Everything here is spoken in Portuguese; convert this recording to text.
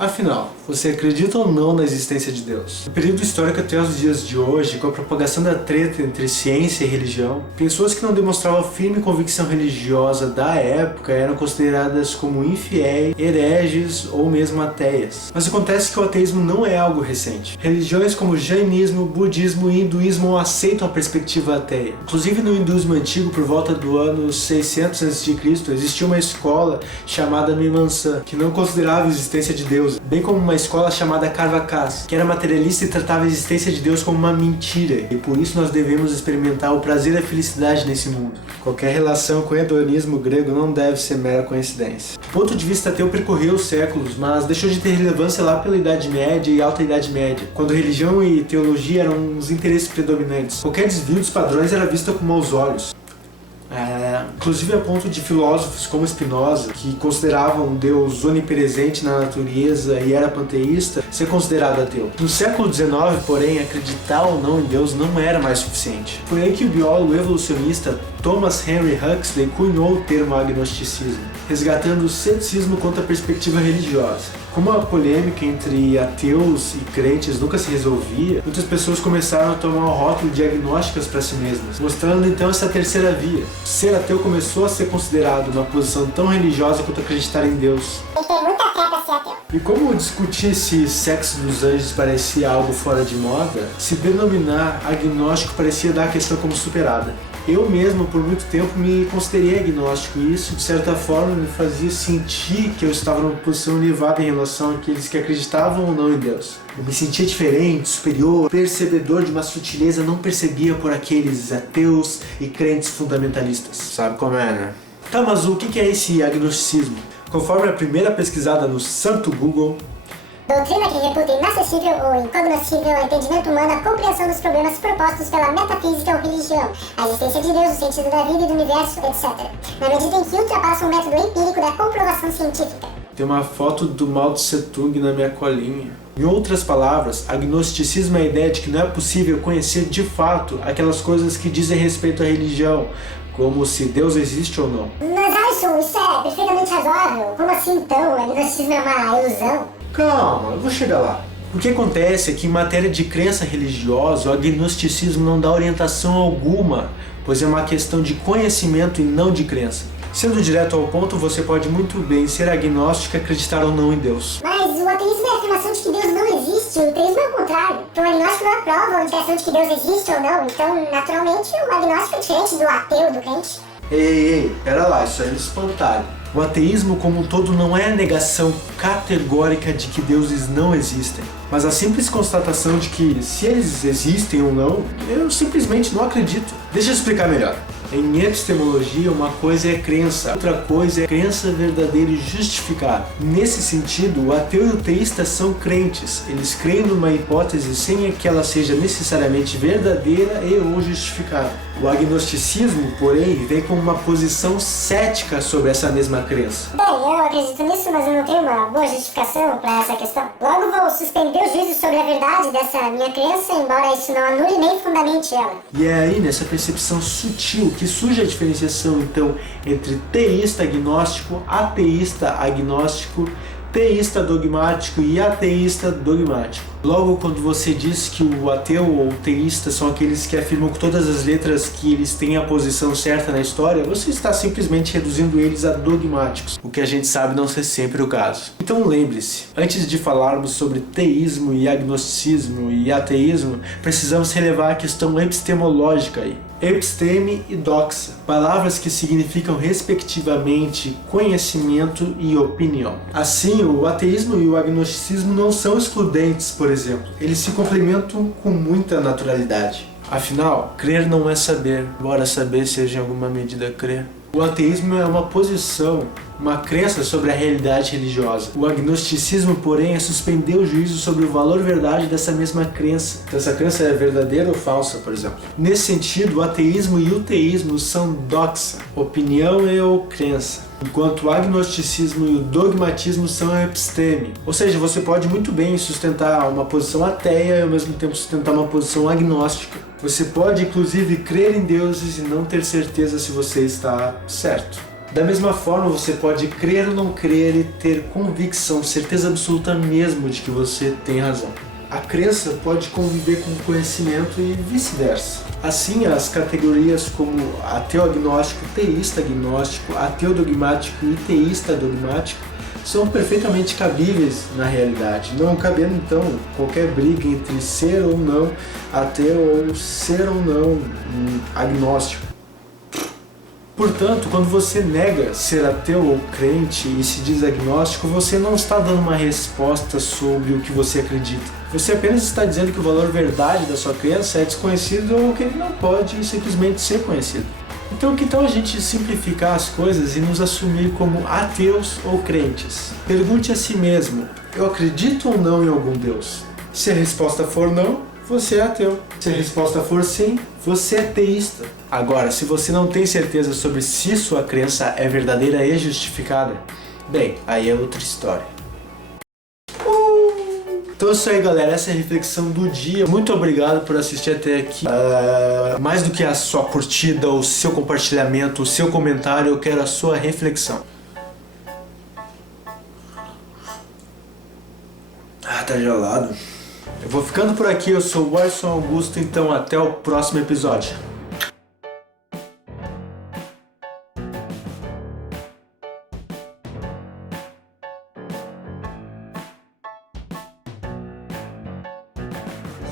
Afinal, você acredita ou não na existência de Deus? No período histórico até os dias de hoje, com a propagação da treta entre ciência e religião, pessoas que não demonstravam firme convicção religiosa da época eram consideradas como infiéis, hereges ou mesmo ateias. Mas acontece que o ateísmo não é algo recente. Religiões como jainismo, budismo e hinduísmo aceitam a perspectiva ateia. Inclusive no hinduísmo antigo, por volta do ano 600 a.C., existia uma escola chamada Mimamsa, que não considerava a existência de Deus, bem como uma escola chamada Carvacas, que era materialista e tratava a existência de Deus como uma mentira, e por isso nós devemos experimentar o prazer e a felicidade nesse mundo. Qualquer relação com o hedonismo grego não deve ser mera coincidência. O ponto de vista ateu percorreu os séculos, mas deixou de ter relevância lá pela Idade Média e Alta Idade Média, quando religião e teologia eram os interesses predominantes. Qualquer desvio dos padrões era visto com maus olhos. Inclusive a ponto de filósofos como Spinoza, que consideravam um Deus onipresente na natureza e era panteísta, ser considerado ateu. No século XIX, porém, acreditar ou não em Deus não era mais suficiente. Foi aí que o biólogo evolucionista Thomas Henry Huxley cunhou o termo agnosticismo, resgatando o ceticismo quanto à perspectiva religiosa. Como a polêmica entre ateus e crentes nunca se resolvia, muitas pessoas começaram a tomar o rótulo de agnósticas para si mesmas, mostrando então essa terceira via. Ser ateu começou a ser considerado uma posição tão religiosa quanto acreditar em Deus. Tem que ter muita fé pra ser ateu. E como discutir esse sexo dos anjos parecia algo fora de moda, se denominar agnóstico parecia dar a questão como superada. Eu mesmo, por muito tempo, me considerei agnóstico e isso, de certa forma, me fazia sentir que eu estava numa posição elevada em relação àqueles que acreditavam ou não em Deus. Eu me sentia diferente, superior, percebedor de uma sutileza não percebia por aqueles ateus e crentes fundamentalistas. Sabe como é, né? Tá, mas o que é esse agnosticismo? Conforme a primeira pesquisada no santo Google, doutrina que reputa inacessível ou incognoscível ao entendimento humano a compreensão dos problemas propostos pela metafísica ou religião, a existência de Deus, o sentido da vida e do universo, etc., na medida em que ultrapassa o método empírico da comprovação científica. Tem uma foto do Mao Tse Tung na minha colinha. Em outras palavras, agnosticismo é a ideia de que não é possível conhecer de fato aquelas coisas que dizem respeito à religião, como se Deus existe ou não. Mas Alisson, isso é perfeitamente razoável. Como assim então? O agnosticismo é uma ilusão? Calma, eu vou chegar lá. O que acontece é que em matéria de crença religiosa, o agnosticismo não dá orientação alguma, pois é uma questão de conhecimento e não de crença. Sendo direto ao ponto, você pode muito bem ser agnóstico e acreditar ou não em Deus. Mas o ateísmo é a afirmação de que Deus não existe, o teísmo é o contrário. Então o agnóstico não aprova a indicação de que Deus existe ou não, então naturalmente o agnóstico é diferente do ateu, do crente. Ei, pera lá, isso é espantalho. O ateísmo como um todo não é a negação categórica de que deuses não existem, mas a simples constatação de que se eles existem ou não, eu simplesmente não acredito. Deixa eu explicar melhor. Em epistemologia, uma coisa é crença, outra coisa é crença verdadeira e justificada. Nesse sentido, o ateu e o teísta são crentes. Eles creem numa hipótese sem que ela seja necessariamente verdadeira e ou justificada. O agnosticismo, porém, vem com uma posição cética sobre essa mesma crença. Bem, eu acredito nisso, mas eu não tenho uma boa justificação para essa questão. Logo vou suspender o juízo sobre a verdade dessa minha crença, embora isso não anule nem fundamente ela. E é aí, nessa percepção sutil, que surge a diferenciação, então, entre teísta agnóstico, ateísta agnóstico, teísta dogmático e ateísta dogmático. Logo, quando você diz que o ateu ou o teísta são aqueles que afirmam com todas as letras que eles têm a posição certa na história, você está simplesmente reduzindo eles a dogmáticos, o que a gente sabe não ser sempre o caso. Então lembre-se, antes de falarmos sobre teísmo e agnosticismo e ateísmo, precisamos relevar a questão epistemológica aí. Episteme e doxa, palavras que significam respectivamente conhecimento e opinião. Assim, o ateísmo e o agnosticismo não são excludentes, por exemplo. Eles se complementam com muita naturalidade. Afinal, crer não é saber, embora saber seja em alguma medida crer. O ateísmo é uma posição, uma crença sobre a realidade religiosa. O agnosticismo, porém, é suspender o juízo sobre o valor verdade dessa mesma crença. Então, essa crença é verdadeira ou falsa, por exemplo. Nesse sentido, o ateísmo e o teísmo são doxa, opinião e ou crença, enquanto o agnosticismo e o dogmatismo são episteme. Ou seja, você pode muito bem sustentar uma posição ateia e ao mesmo tempo sustentar uma posição agnóstica. Você pode, inclusive, crer em deuses e não ter certeza se você está certo. Da mesma forma, você pode crer ou não crer e ter convicção, certeza absoluta mesmo de que você tem razão. A crença pode conviver com o conhecimento e vice-versa. Assim, as categorias como ateu agnóstico, teísta agnóstico, ateu dogmático e teísta dogmático são perfeitamente cabíveis na realidade, não cabendo então qualquer briga entre ser ou não ateu ou ser ou não agnóstico. Portanto, quando você nega ser ateu ou crente e se diz agnóstico, você não está dando uma resposta sobre o que você acredita. Você apenas está dizendo que o valor verdade da sua crença é desconhecido ou que ele não pode simplesmente ser conhecido. Então, que tal a gente simplificar as coisas e nos assumir como ateus ou crentes? Pergunte a si mesmo: eu acredito ou não em algum Deus? Se a resposta for não, você é ateu. Se a resposta for sim, você é teísta. Agora, se você não tem certeza sobre se sua crença é verdadeira e justificada, bem, aí é outra história. Então é isso aí, galera, essa é a reflexão do dia. Muito obrigado por assistir até aqui. Mais do que a sua curtida, o seu compartilhamento, o seu comentário, eu quero a sua reflexão. Tá gelado. Eu vou ficando por aqui, eu sou o Warson Augusto, então até o próximo episódio.